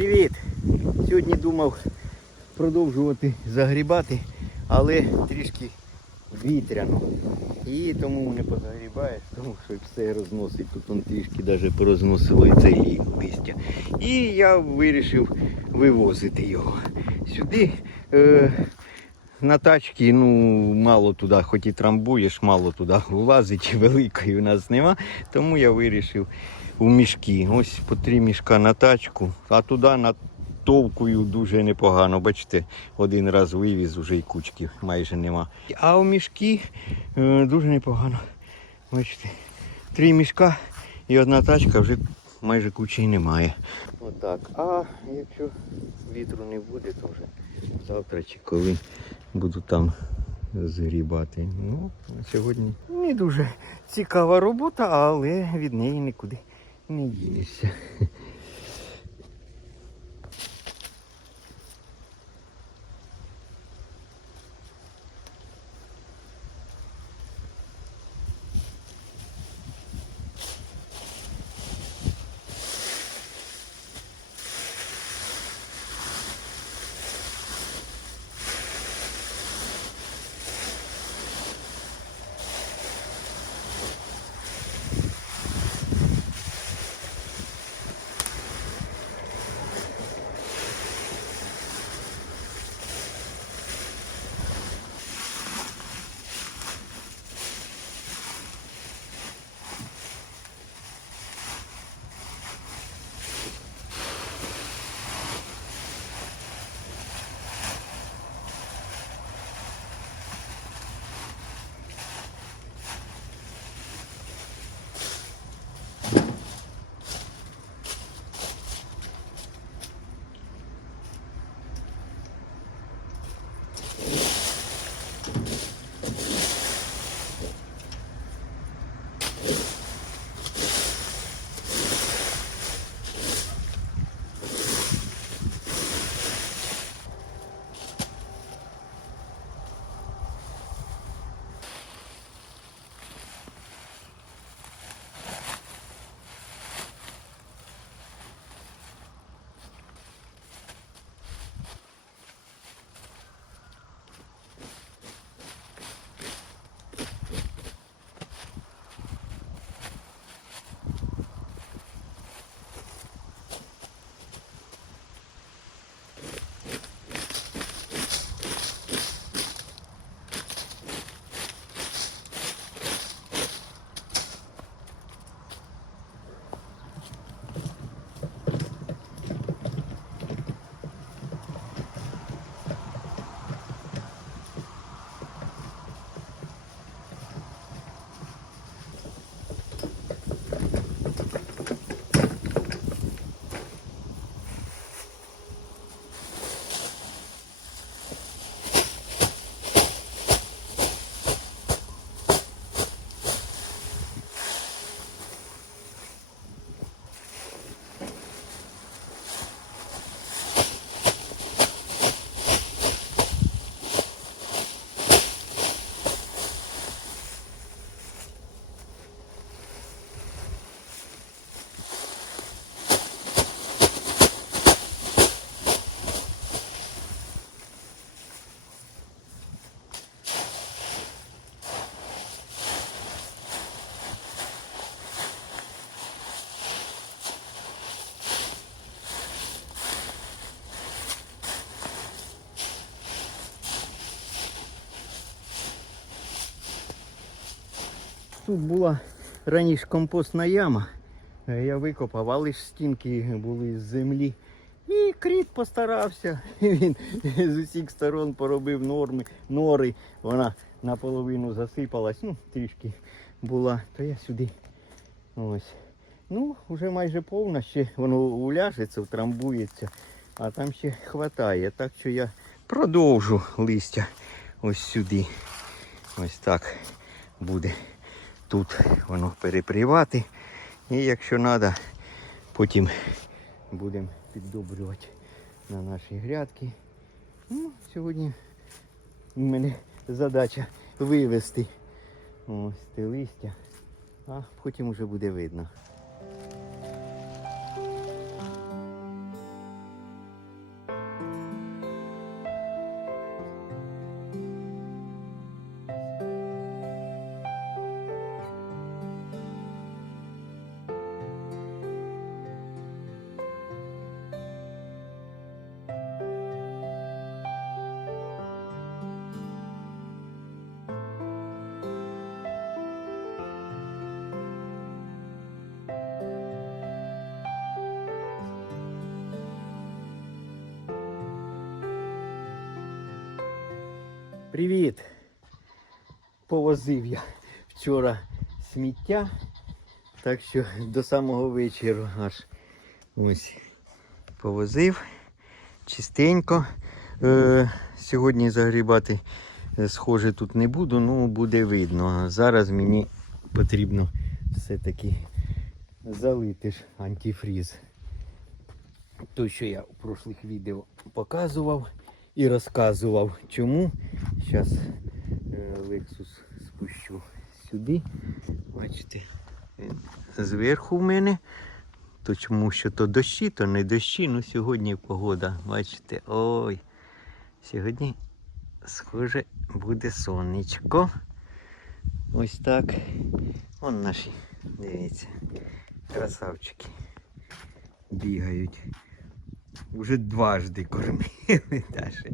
Привіт! Сьогодні думав продовжувати загрібати, але трішки вітряно. І тому не позагрібаєш, тому що все розносить. Тут он трішки навіть порозносило і це листя. І я вирішив вивозити його. Сюди е, на тачці ну, мало туди, хоч і трамбуєш, мало туди влазить, великої у нас нема. Тому я вирішив у мішки. Ось по три мішка на тачку, а туди натовкую дуже непогано. Бачите, один раз вивіз, вже і кучки майже нема. А у мішки е, дуже непогано. Бачите, три мішка і одна тачка вже майже кучі немає. Отак. А якщо вітру не буде, то вже завтра чи коли буду там згрібати. Ну, сьогодні не дуже цікава робота, але від неї нікуди не дінешся. Тут була раніше компостна яма. Е, Я викопав, але ж стінки були з землі. І кріт постарався. Він з усіх сторон поробив норми, нори. Вона наполовину засипалась, ну, трішки була. То я сюди. Ось. Ну, вже майже повна, ще воно уляжеться, втрамбується, а там ще хватає. Так що я продовжу листя ось сюди. Ось так буде тут воно перепрівати. І якщо треба, потім будемо піддобрювати на наші грядки. Ну, сьогодні у мене задача вивести ось те листя, а потім вже буде видно. Привіт! Повозив я вчора сміття, так що до самого вечора аж ось повозив чистенько. Е, сьогодні загрібати е, схоже тут не буду, ну буде видно. Зараз мені потрібно все-таки залити ж антифріз. То, що я у прошлих відео показував і розказував чому. Зараз Lexus спущу сюди. Бачите, зверху в мене. То чому що то дощі, то не дощі. Ну сьогодні погода, бачите, ой. Сьогодні, схоже, буде сонечко. Ось так. Вон наші, дивіться, красавчики бігають. Уже дважди кормили даже.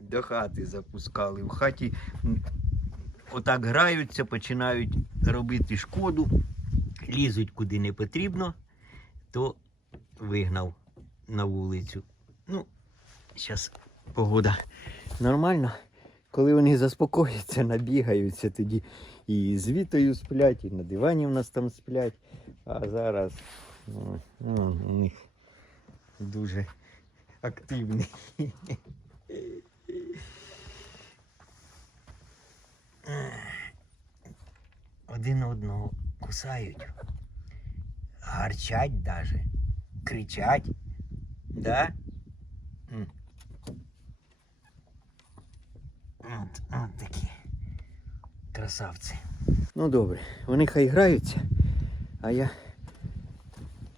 До хати запускали. В хаті отак граються, починають робити шкоду, лізуть куди не потрібно, то вигнав на вулицю. Ну, зараз погода нормальна. Коли вони заспокояться, набігаються, тоді і з вітою сплять, і на дивані в нас там сплять. А зараз ну, ну, у них дуже активний. Один одного кусають, гарчать даже, кричать. Да? От, от такі красавці. Ну добре, вони хай граються, а я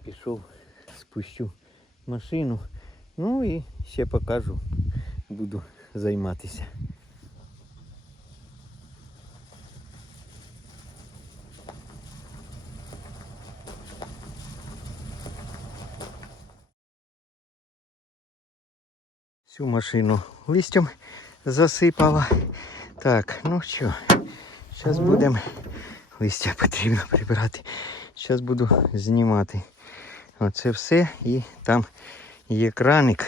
пішов, спущу машину. Ну і ще покажу, буду займатися. Всю машину листям засипала. Так, ну що, зараз будемо. Листя потрібно прибирати. Зараз буду знімати. Оце все і там є краник.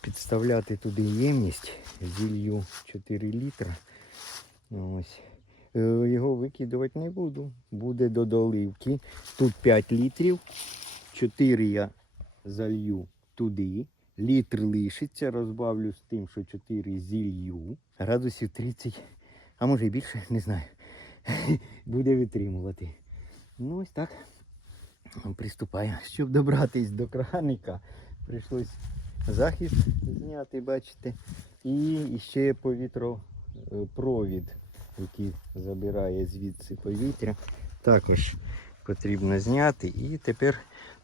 Підставляти туди ємність. Зілью 4 літра. Ось. Е, Його викидувати не буду. Буде до доливки. Тут 5 літрів. 4 я залью туди. Літр лишиться, розбавлю з тим, що 4 зілью. Градусів 30, а може і більше, не знаю. Буде витримувати. Ну ось так. Приступаю. Щоб добратись до краника, прийшлось захист зняти, бачите. І ще повітропровід, який забирає звідси повітря. Також потрібно зняти. І тепер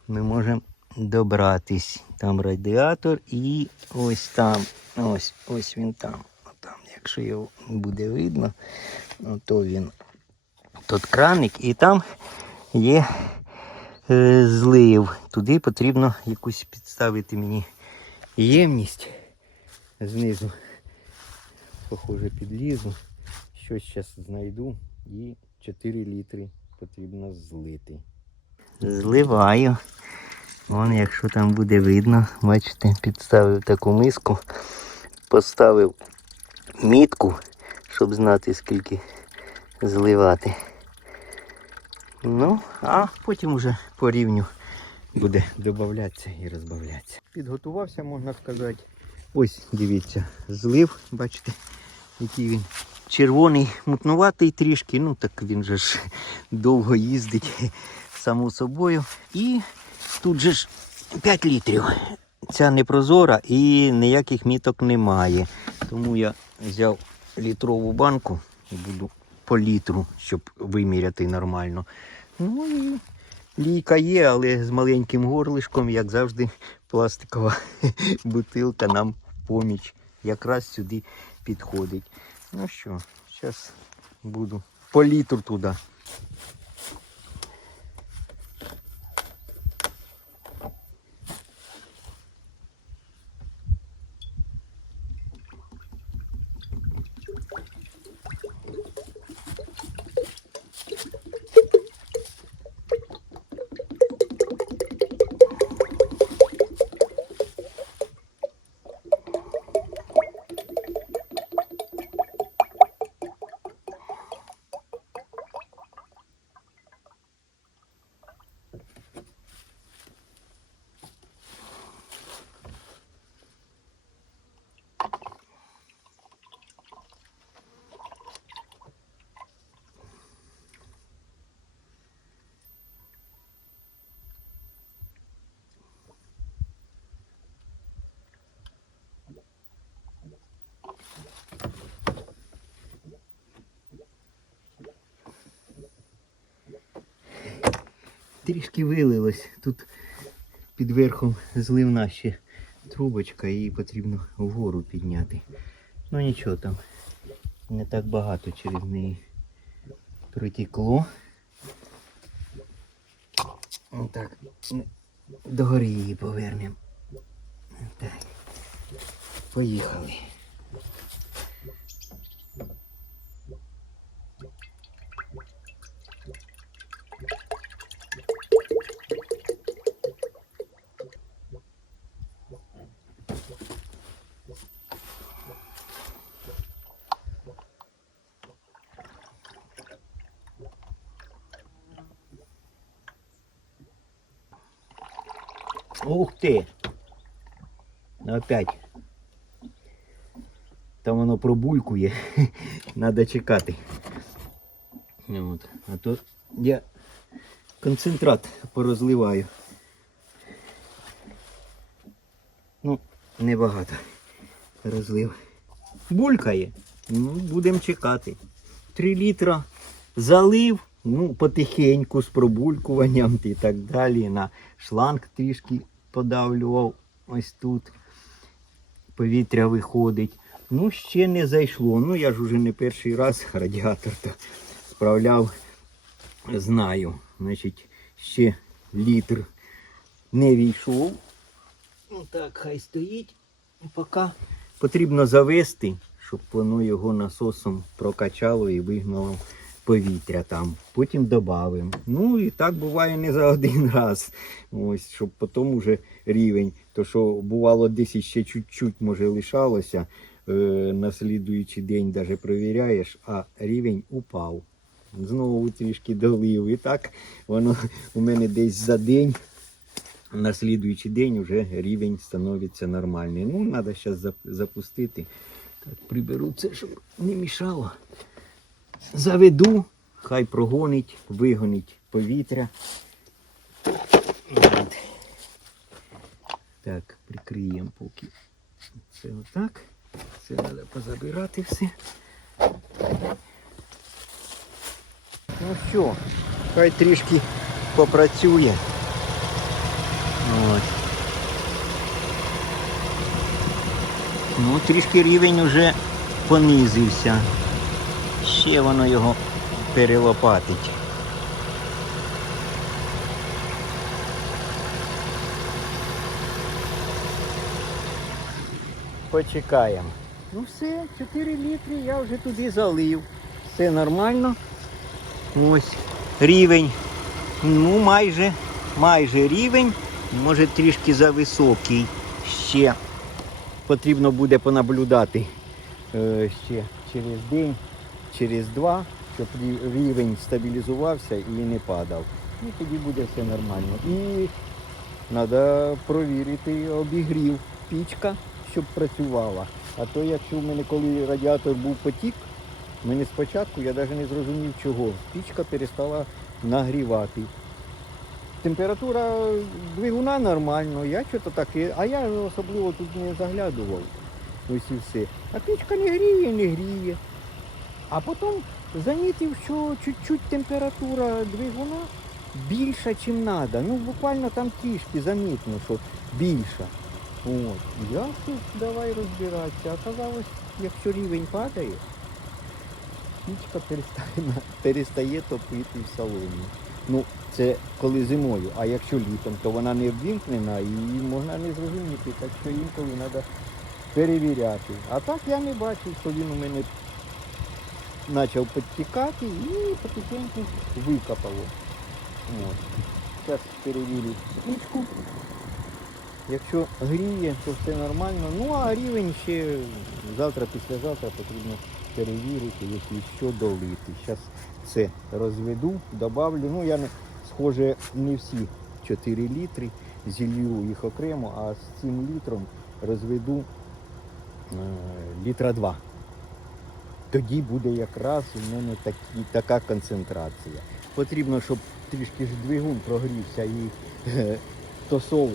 ми можемо добратись. Там радіатор і ось там. Ось ось він там. Там, якщо його буде видно, ну, то він тут краник і там є е, злив. Туди потрібно якусь підставити мені ємність знизу. Похоже, підлізу. Щось зараз знайду і 4 літри потрібно злити. Зливаю. Вон, якщо там буде видно, бачите, підставив таку миску, поставив мітку, щоб знати скільки зливати. Ну, а потім уже по рівню буде додатися і розбавлятися. Підготувався, можна сказати. Ось, дивіться, злив, бачите, який він червоний, мутнуватий трішки, ну так він же ж довго їздить само собою. І тут же ж 5 літрів. Ця не прозора і ніяких міток немає. Тому я взяв літрову банку і буду по літру, щоб виміряти нормально. Ну і лійка є, але з маленьким горлишком, як завжди, пластикова бутилка нам поміч. Якраз сюди підходить. Ну що, зараз буду по літру туди. Трішки вилилось. Тут під верхом зливна ще трубочка, її потрібно вгору підняти. Ну нічого там, не так багато через неї протекло. Отак, ми догори її повернемо. Так. Поїхали. Ух ти! Опять. Там воно пробулькує. Надо чекати. От. А то я концентрат порозливаю. Ну, небагато. Розлив. Булькає. Ну, будемо чекати. Три літра залив, ну, потихеньку з пробулькуванням і так далі. На шланг трішки подавлював ось тут. Повітря виходить. Ну, ще не зайшло. Ну, я ж уже не перший раз радіатор то справляв, знаю. Значить, ще літр не війшов. Ну так, хай стоїть. Поки потрібно завести, щоб воно його насосом прокачало і вигнало повітря там. Потім додамо. Ну і так буває не за один раз. Ось, щоб потім уже рівень. То що бувало десь ще чуть-чуть може лишалося. Е, на слідуючий день даже перевіряєш, а рівень упав. Знову трішки долив. І так воно у мене десь за день на слідуючий день вже рівень становиться нормальний. Ну, треба зараз запустити. Так, приберу це, щоб не мішало. Заведу, хай прогонить, вигонить повітря. Так, прикриємо поки. Це отак. Це треба позабирати все. Ну що, хай трішки попрацює. От. Ну, трішки рівень вже понизився. Ще воно його перелопатить. Почекаємо. Ну все, 4 літри я вже туди залив. Все нормально. Ось рівень. Ну, майже, майже рівень. Може трішки зависокий. Ще потрібно буде понаблюдати е, ще через день, через два, щоб рівень стабілізувався і не падав. І тоді буде все нормально. І треба провірити обігрів пічка, щоб працювала. А то якщо в мене коли радіатор був потік, мені спочатку я навіть не зрозумів чого. Пічка перестала нагрівати. Температура двигуна нормально, я що-то а я особливо тут не заглядував. Ось і все. А пічка не гріє, не гріє. А потім замітив, що чуть-чуть температура двигуна більша, ніж треба. Ну, буквально там трішки замітно, що більша. От. Я тут давай розбиратися. А казалось, якщо рівень падає, пічка перестає, перестає топити в салоні. Ну, це коли зимою, а якщо літом, то вона не ввімкнена і можна не зрозуміти, так що інколи треба перевіряти. А так я не бачив, що він у мене почав підтікати і потихеньку викопало. От. Зараз перевірю пічку. Якщо гріє, то все нормально. Ну а рівень ще завтра, післязавтра потрібно перевірити, якщо що долити. Зараз це розведу, добавлю. Ну я не схоже не всі 4 літри, зілью їх окремо, а з цим літром розведу е, літра 2. Тоді буде якраз у мене такі, така концентрація. Потрібно, щоб трішки ж двигун прогрівся і е, тосол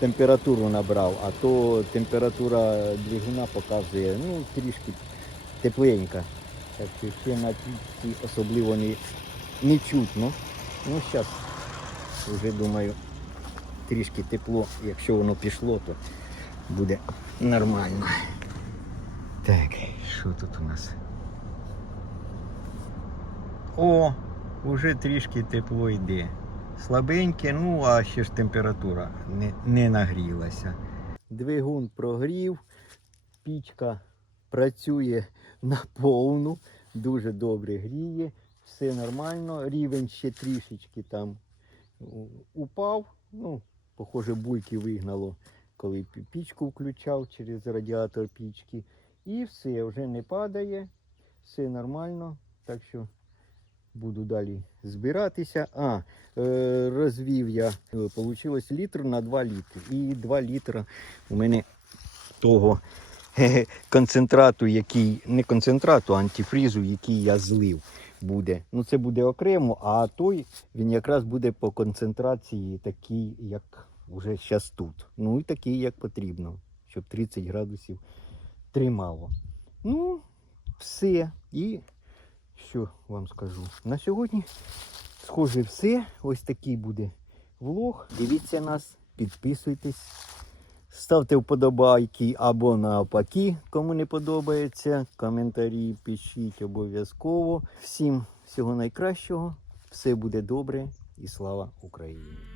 температуру набрав, а то температура двигуна показує ну, трішки тепленька. Так що ще на пічці особливо не, не чутно. Ну, зараз вже думаю, трішки тепло. Якщо воно пішло, то буде нормально. Так, що тут у нас? О, вже трішки тепло йде. Слабеньке, ну а ще ж температура не, не нагрілася. Двигун прогрів, пічка працює на повну, дуже добре гріє, все нормально. Рівень ще трішечки там упав. Ну, похоже, буйки вигнало, коли пічку включав через радіатор пічки. І все, вже не падає, все нормально. Так що буду далі збиратися. А, е, розвів я, вийшло літр на 2 літри. І 2 літра у мене того концентрату, який, не концентрату, а антифрізу, який я злив буде. Ну це буде окремо, а той він якраз буде по концентрації такий, як вже зараз тут. Ну і такий, як потрібно, щоб 30 градусів тримало. Ну, все. І що вам скажу? На сьогодні, схоже, все. Ось такий буде влог. Дивіться нас, підписуйтесь, ставте вподобайки або навпаки, кому не подобається. Коментарі пишіть обов'язково. Всім всього найкращого. Все буде добре і слава Україні!